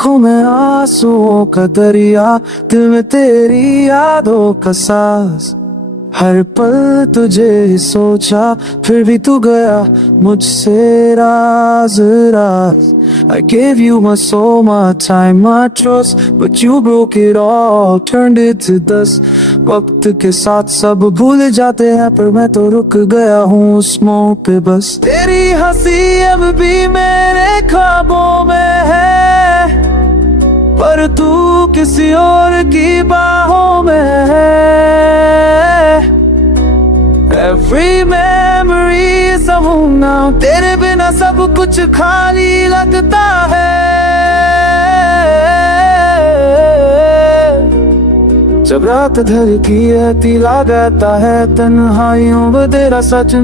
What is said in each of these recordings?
आंखों में आंसुओं का दरिया, दिल में तेरी यादों का साज। हर पल तुझे सोचा, फिर भी तू गया मुझसे राज राज। I gave you my soul, my time, my trust, but you broke it all, turned it to dust. वक्त के साथ सब भूल जाते हैं, पर मैं तो रुक गया हूँ उस मोड़ पे बस। तेरी हंसी अब भी मेरे ख्वाबों में है, पर तू किसी और की बाहों में है। Every memory is a home now, तेरे बिना सब कुछ खाली लगता है। जब रात ढलती है तिला गाता है, तन्हाइयों में तेरा सच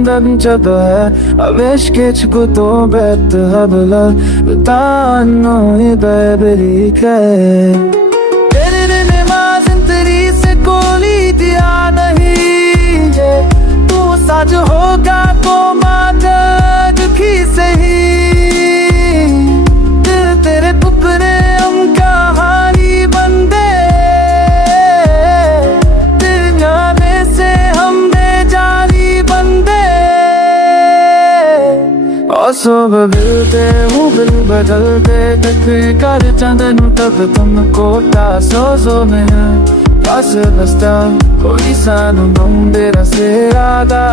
जब है। अब इश्क को तो बेत हबला बतानो ये बेबरी के तेरे नमाज तेरी से कोली दिया नहीं है। तू सच होगा तो माता दुखी सही, दिल तेरे टुकड़े हम कहानी बंदे, सब मिलते हूँ बिल बदलते तक कर चंदन तब तुमको तासों में है। पास बसता कोई सा नुम तेरा से राधा।